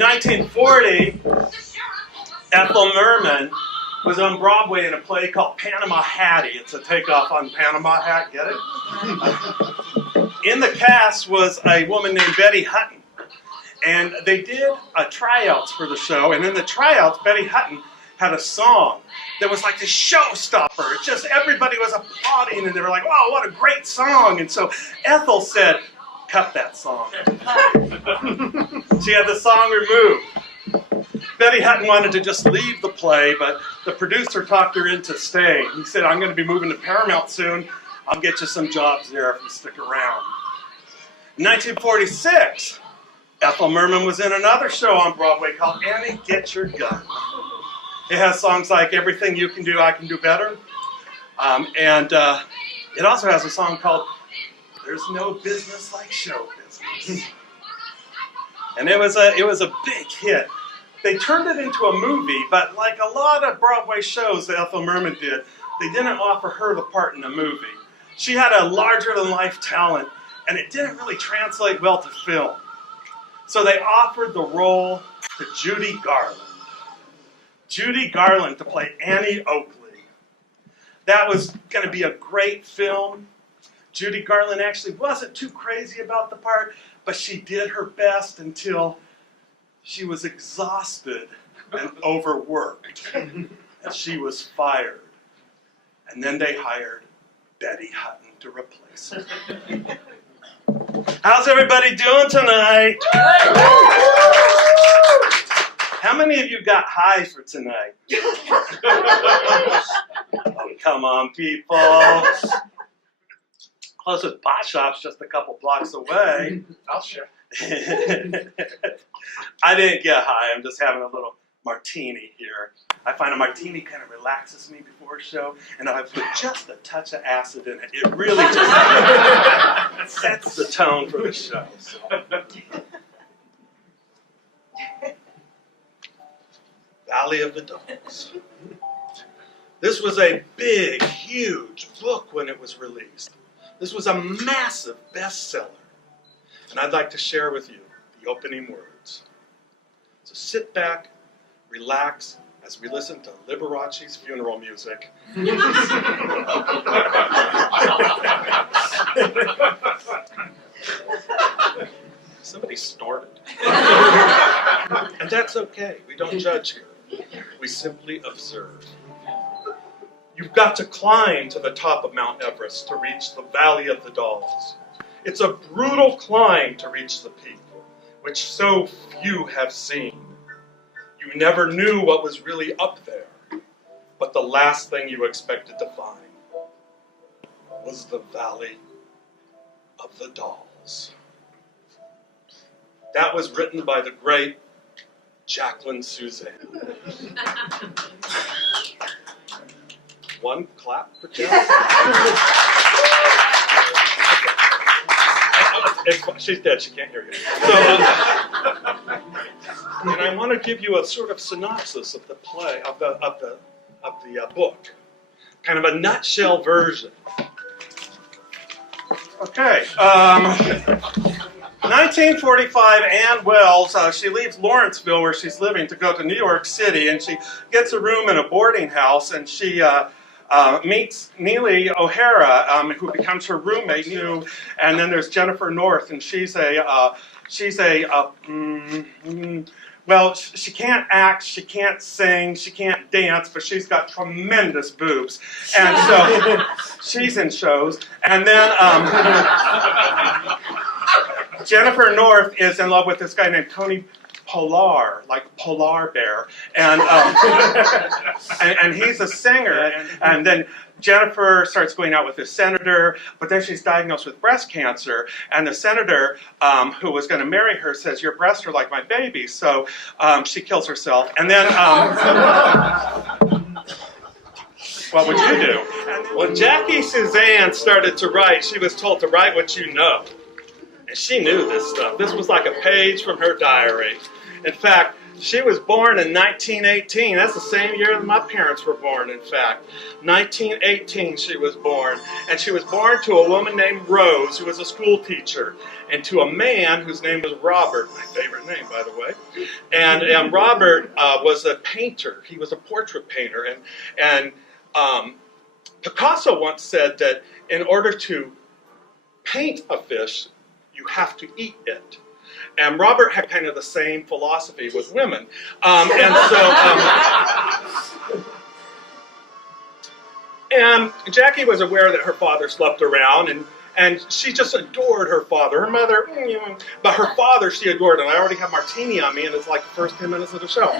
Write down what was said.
1940, Ethel Merman was on Broadway in a play called Panama Hattie. It's a takeoff on Panama Hat, get it? In the cast was a woman named Betty Hutton. And they did tryouts for the show, and in the tryouts, Betty Hutton had a song that was like the showstopper. It's just everybody was applauding, and they were like, "Oh, what a great song!" And so Ethel said, "Cut that song." She had the song removed. Betty Hutton wanted to just leave the play, but the producer talked her into staying. He said, "I'm going to be moving to Paramount soon. I'll get you some jobs there if you stick around." In 1946. Ethel Merman was in another show on Broadway called Annie, Get Your Gun. It has songs like Everything You Can Do, I Can Do Better. And it also has a song called There's No Business Like Show Business. And it was a big hit. They turned it into a movie, but like a lot of Broadway shows that Ethel Merman did, they didn't offer her the part in the movie. She had a larger-than-life talent, and it didn't really translate well to film. So they offered the role to Judy Garland. Judy Garland to play Annie Oakley. That was going to be a great film. Judy Garland actually wasn't too crazy about the part, but she did her best until she was exhausted and overworked. And she was fired. And then they hired Betty Hutton to replace her. How's everybody doing tonight? How many of you got high for tonight? Oh, come on, people. Closest pot shop's just a couple blocks away. I'll share. I didn't get high. I'm just having a little martini here. I find a martini kind of relaxes me before a show, and if I put just a touch of acid in it, it really just sets the tone for the show. So. Valley of the Dolls. This was a big, huge book when it was released. This was a massive bestseller. And I'd like to share with you the opening words. So sit back, relax, as we listen to Liberace's funeral music. Somebody snorted. And that's okay. We don't judge here. We simply observe. You've got to climb to the top of Mount Everest to reach the Valley of the Dolls. It's a brutal climb to reach the peak, which so few have seen. You never knew what was really up there, but the last thing you expected to find was the Valley of the Dolls. That was written by the great Jacqueline Suzanne. One clap for Jacqueline. She's dead. She can't hear you. So, and I want to give you a sort of synopsis of the play, of the book, kind of a nutshell version. Okay. 1945, Ann Wells, she leaves Lawrenceville, where she's living, to go to New York City, and she gets a room in a boarding house, and she meets Neely O'Hara, who becomes her roommate, and then there's Jennifer North, and well, she can't act, she can't sing, she can't dance, but she's got tremendous boobs, and so she's in shows, and then Jennifer North is in love with this guy named Tony Polar, like polar bear, and and he's a singer, and then Jennifer starts going out with this senator, but then she's diagnosed with breast cancer, and the senator who was going to marry her says, "Your breasts are like my baby," so she kills herself, and then what would you do? When Jackie Suzanne started to write, she was told to write what you know. And she knew this stuff. This was like a page from her diary. In fact, She was born in 1918. That's the same year that my parents were born, in fact. 1918 she was born. And she was born to a woman named Rose, who was a school teacher, and to a man whose name was Robert, my favorite name, by the way. And Robert was a painter. He was a portrait painter. And Picasso once said that in order to paint a fish, you have to eat it. And Robert had kind of the same philosophy with women. And Jackie was aware that her father slept around, and she just adored her father. Her mother, but her father she adored. And I already have martini on me, and it's like the first 10 minutes of the show.